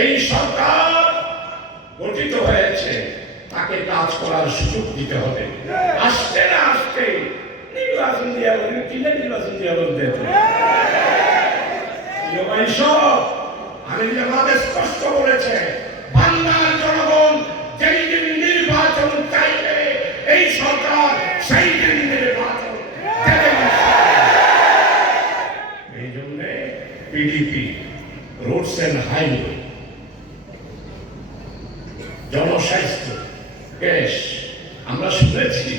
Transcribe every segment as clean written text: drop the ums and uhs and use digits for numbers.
এই সরকার গঠিত হয়েছে, তাকে কাজ করার সুযোগ দিতে হবে। আসতে না আসতে নির্বাচন দিয়ে বলবে, কিনে নির্বাচন দিয়ে বলতে আমি আমাদের স্পষ্ট বলেছে, বাংলার জনগণ যেই দিন নির্বাচন চাইবে এই সরকার সেই দিন নির্বাচন দেবে। এই জন্য পিডিপি, রোডস এন্ড হাইওয়ে, জনস্বাস্থ্য, গ্যাস, আমরা শুনেছি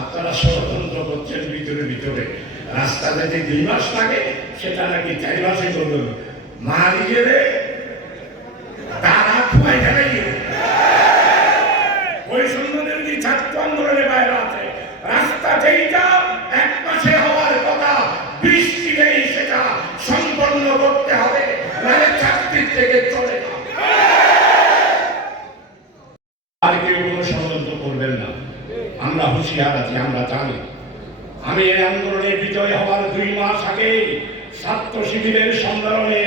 আপনারা ষড়যন্ত্র করছেন ভিতরে ভিতরে। রাস্তা যদি 2 মাস লাগে সেটা নাকি 4 মাসে করবেন। মারি গেলে তারা খুয়াই গেলে ওই সম্বন্ধে ছাত্র আন্দোলনের বাইরে আছে। রাস্তা যেইটা 1 মাসে হওয়ার কথা, বৃষ্টি নেই, সেটা সম্পন্ন করতে হবে, নাহলে চাকরির থেকে চলে না। আর কেউ কোনো ষড়যন্ত্র করবেন না, আমরা হুঁশিয়ার আছি, আমরা জানি। আমি এই আন্দোলনে বিজয় হওয়ার 2 মাস আগে ছাত্র শিবিরের সম্মেলনে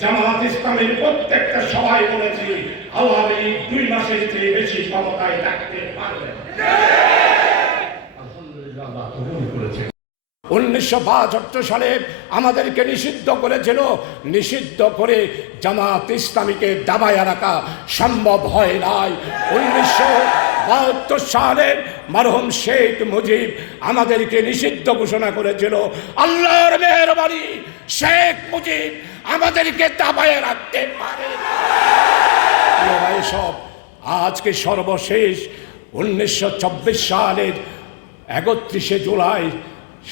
জামাত ইসলামের প্রত্যেকটা সবাই বলেছি, আওয়ামী লীগ 2 মাসের চেয়ে বেশি ক্ষমতায় থাকতে পারবে। আলহামদুলিল্লাহ, আল্লাহ কবুল করেছে। 1975 সালে আমাদেরকে নিষিদ্ধ করেছিল, নিষিদ্ধ করে জামাত ইসলামীকে দাবায় রাখা সম্ভব হয় নাই। 1972 সালে মরহুম শেখ মুজিব আমাদেরকে নিষিদ্ধ ঘোষণা করেছিল। আল্লাহর মেহেরবানি, শেখ মুজিব আমাদেরকে দাবায় রাখতে পারে। সব আজকে সর্বশেষ 1924 সালের 31শে জুলাই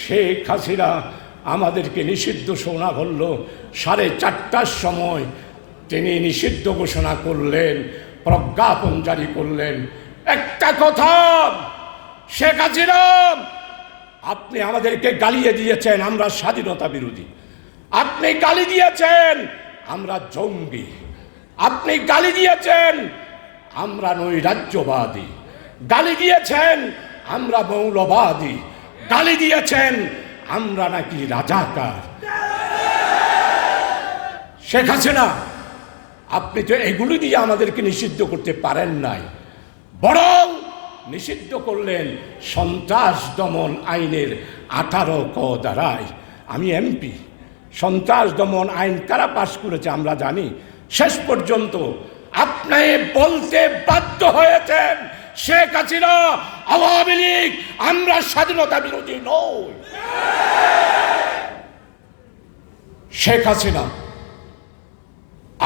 শেখ হাসিনা আমাদেরকে নিষিদ্ধ ঘোষণা করল। 4:30টার সময় তিনি নিষিদ্ধ ঘোষণা করলেন, প্রজ্ঞাপন জারি করলেন। একটা কথা, শেখ হাসিনা, আপনি আমাদেরকে গালিয়ে দিয়েছেন আমরা স্বাধীনতা বিরোধী, আপনি গালি দিয়েছেন আমরা জঙ্গি, আপনি গালি দিয়েছেন আমরা নৈরাজ্যবাদী, গালি দিয়েছেন আমরা মৌলবাদী, গালি দিয়েছেন আমরা নাকি রাজাকার। শেখ হাসিনা, আপনি তো এগুলি দিয়ে আমাদেরকে নিষিদ্ধ করতে পারেন নাই, বরং নিষিদ্ধ করলেন সন্ত্রাস দমন আইনের 18 ক ধারায়। আমি এমপি, সন্ত্রাস দমন আইন কারা পাশ করেছে আমরা জানি। শেষ পর্যন্ত আপনি বলতে বাধ্য হয়েছেন, শেখ হাসিনা, আওয়ামী লীগ আমরা স্বাধীনতা বিরোধী নই। শেখ হাসিনা,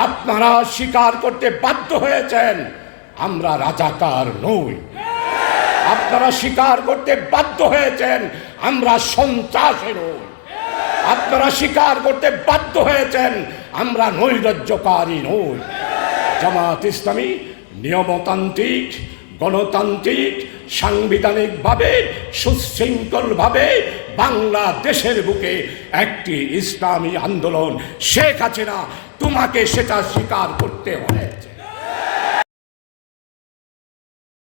আপনারা স্বীকার করতে বাধ্য হয়েছেন আমরা রাজাকার নই। আপনারা স্বীকার করতে বাধ্য হয়েছেন আমরা সন্ত্রাসী নই। আপনারা স্বীকার করতে বাধ্য হয়েছেন আমরা নৈরাজ্যকারী নই। জামাত ইসলামী নিয়মতান্ত্রিক, গণতান্ত্রিক, সাংবিধানিকভাবে সুশৃঙ্খলভাবে বাংলাদেশের বুকে একটি ইসলামী আন্দোলন। শেখ হাসিনা, তোমাকে সেটা স্বীকার করতে হয়েছে।